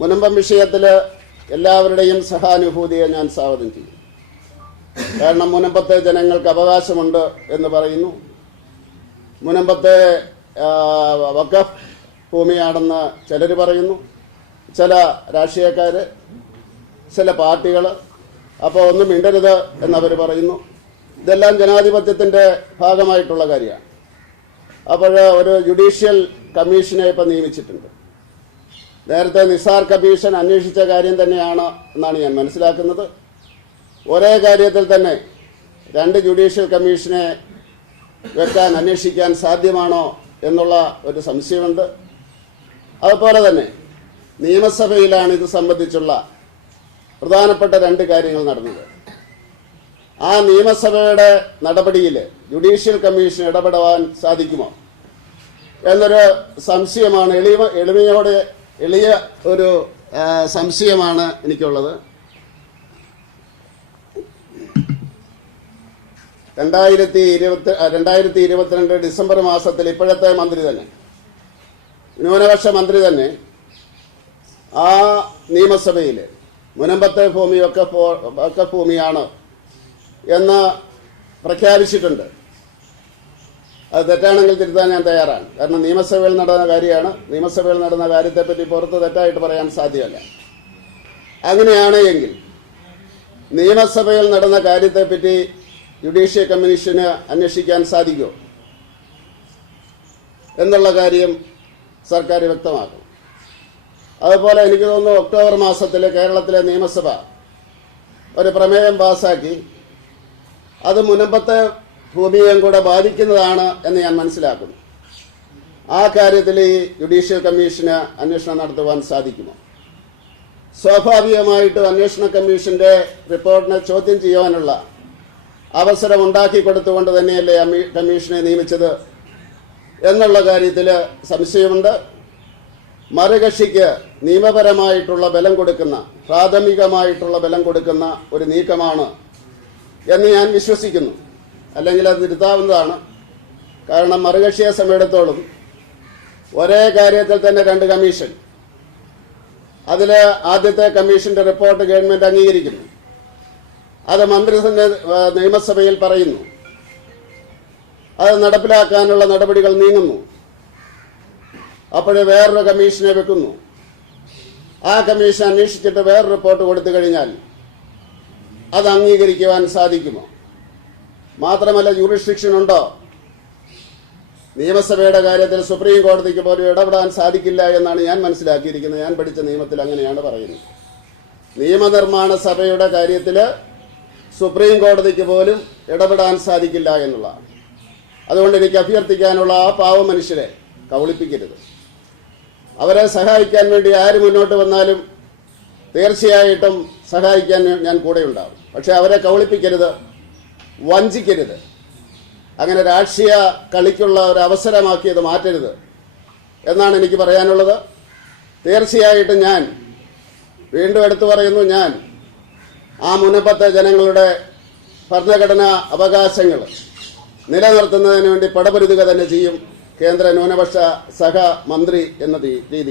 മുനമ്പം വിഷയത്തിൽ എല്ലാവരുടെയും സഹാനുഭൂതിയെ ഞാൻ സ്വാഗതം ചെയ്യും. കാരണം മുനമ്പത്തെ ജനങ്ങൾക്ക് അവകാശമുണ്ട് എന്ന് പറയുന്നു. മുനമ്പത്തെ വഖഫ് ഭൂമിയാണെന്ന് ചിലർ പറയുന്നു, ചില രാഷ്ട്രീയക്കാർ, ചില പാർട്ടികൾ. അപ്പോൾ ഒന്നും മിണ്ടരുത് എന്നവർ പറയുന്നു. ഇതെല്ലാം ജനാധിപത്യത്തിൻ്റെ ഭാഗമായിട്ടുള്ള കാര്യമാണ്. അപ്പോൾ ഒരു ജുഡീഷ്യൽ കമ്മീഷനെ ഇപ്പം നിയമിച്ചിട്ടുണ്ട്. നേരത്തെ നിസാർ കമ്മീഷൻ അന്വേഷിച്ച കാര്യം തന്നെയാണ് എന്നാണ് ഞാൻ മനസ്സിലാക്കുന്നത്. ഒരേ കാര്യത്തിൽ തന്നെ 2 ജുഡീഷ്യൽ കമ്മീഷനെ വെക്കാൻ അന്വേഷിക്കാൻ സാധ്യമാണോ എന്നുള്ള ഒരു സംശയമുണ്ട്. അതുപോലെ തന്നെ നിയമസഭയിലാണ് ഇത് സംബന്ധിച്ചുള്ള പ്രധാനപ്പെട്ട 2 കാര്യങ്ങൾ നടന്നത്. ആ നിയമസഭയുടെ നടപടിയിൽ ജുഡീഷ്യൽ കമ്മീഷൻ ഇടപെടാൻ സാധിക്കുമോ എന്നൊരു സംശയമാണ്, എളിയ ഒരു സംശയമാണ് എനിക്കുള്ളത്. 2022 ഡിസംബർ മാസത്തിൽ ഇപ്പോഴത്തെ മന്ത്രി തന്നെ, ന്യൂനപക്ഷ മന്ത്രി തന്നെ, ആ നിയമസഭയിൽ മുനമ്പത്തെ ഭൂമി വഖഫ് ഭൂമിയാണ് എന്ന് പ്രഖ്യാപിച്ചിട്ടുണ്ട്. അത് തെറ്റാണെങ്കിൽ തിരുത്താൻ ഞാൻ തയ്യാറാണ്. കാരണം നിയമസഭയിൽ നടന്ന കാര്യമാണ്. നിയമസഭയിൽ നടന്ന കാര്യത്തെപ്പറ്റി പുറത്ത് തെറ്റായിട്ട് പറയാൻ സാധ്യമല്ല. അങ്ങനെയാണ് എങ്കിൽ നിയമസഭയിൽ നടന്ന കാര്യത്തെപ്പറ്റി ജുഡീഷ്യൽ കമ്മീഷന് അന്വേഷിക്കാൻ സാധിക്കുമോ എന്നുള്ള കാര്യം സർക്കാർ വ്യക്തമാക്കും. അതുപോലെ എനിക്ക് തോന്നുന്നു ഒക്ടോബർ മാസത്തിൽ കേരളത്തിലെ നിയമസഭ ഒരു പ്രമേയം പാസാക്കി. അത് മുനമ്പത്തെ ഭൂമിയെയും കൂടെ ബാധിക്കുന്നതാണ് എന്ന് ഞാൻ മനസ്സിലാക്കുന്നു. ആ കാര്യത്തിൽ ഈ ജുഡീഷ്യൽ കമ്മീഷന് അന്വേഷണം നടത്തുവാൻ സാധിക്കുമോ? സ്വാഭാവികമായിട്ടും അന്വേഷണ കമ്മീഷന്റെ റിപ്പോർട്ടിനെ ചോദ്യം ചെയ്യാനുള്ള അവസരം ഉണ്ടാക്കി കൊടുത്തുകൊണ്ട് തന്നെയല്ലേ കമ്മീഷനെ നിയമിച്ചത് എന്നുള്ള കാര്യത്തിൽ സംശയമുണ്ട്. മറുകക്ഷിക്ക് നിയമപരമായിട്ടുള്ള ബലം കൊടുക്കുന്ന, പ്രാഥമികമായിട്ടുള്ള ബലം കൊടുക്കുന്ന ഒരു നീക്കമാണ് എന്ന് ഞാൻ വിശ്വസിക്കുന്നു. അല്ലെങ്കിൽ അത് തിരുത്താവുന്നതാണ്. കാരണം മറുകക്ഷിയെ സമയത്തോളം ഒരേ കാര്യത്തിൽ തന്നെ 2 കമ്മീഷൻ, അതിൽ ആദ്യത്തെ കമ്മീഷന്റെ റിപ്പോർട്ട് ഗവൺമെന്റ് അംഗീകരിക്കുന്നു. അത് മന്ത്രിസഭ നിയമസഭയിൽ പറയുന്നു. അത് നടപ്പിലാക്കാനുള്ള നടപടികൾ നീങ്ങുന്നു. അപ്പോഴേ വേറൊരു കമ്മീഷനെ വെക്കുന്നു. ആ കമ്മീഷൻ അന്വേഷിച്ചിട്ട് വേറൊരു റിപ്പോർട്ട് കൊടുത്തു കഴിഞ്ഞാൽ അത് അംഗീകരിക്കുവാൻ സാധിക്കുമോ? മാത്രമല്ല, ജൂറിസ്ഡിക്ഷൻ ഉണ്ടോ? നിയമസഭയുടെ കാര്യത്തിൽ സുപ്രീം കോടതിക്ക് പോലും ഇടപെടാൻ സാധിക്കില്ല എന്നാണ് ഞാൻ മനസ്സിലാക്കിയിരിക്കുന്നത്. ഞാൻ പഠിച്ച നിയമത്തിൽ അങ്ങനെയാണ് പറയുന്നത്. നിയമനിർമ്മാണ സഭയുടെ കാര്യത്തിൽ സുപ്രീം കോടതിക്ക് പോലും ഇടപെടാൻ സാധിക്കില്ല എന്നുള്ളതാണ്. അതുകൊണ്ട് എനിക്ക് അഭ്യർത്ഥിക്കാനുള്ള ആ പാവ മനുഷ്യരെ കബളിപ്പിക്കരുത്. അവരെ സഹായിക്കാൻ വേണ്ടി ആര് മുന്നോട്ട് വന്നാലും തീർച്ചയായിട്ടും സഹായിക്കാൻ ഞാൻ കൂടെ ഉണ്ടാവും. പക്ഷെ അവരെ കബളിപ്പിക്കരുത്, വഞ്ചിക്കരുത്. അങ്ങനെ രാഷ്ട്രീയ കളിക്കുള്ള ഒരു അവസരമാക്കിയത് മാറ്റരുത് എന്നാണ് എനിക്ക് പറയാനുള്ളത്. തീർച്ചയായിട്ടും ഞാൻ വീണ്ടും എടുത്തു പറയുന്നു, ഞാൻ ആ മുനമ്പത്തെ ജനങ്ങളുടെ ഭരണഘടനാ അവകാശങ്ങൾ നിലനിർത്തുന്നതിന് വേണ്ടി പടപൊരുതുക തന്നെ ചെയ്യും, കേന്ദ്ര ന്യൂനപക്ഷ സഹമന്ത്രി എന്ന രീതി.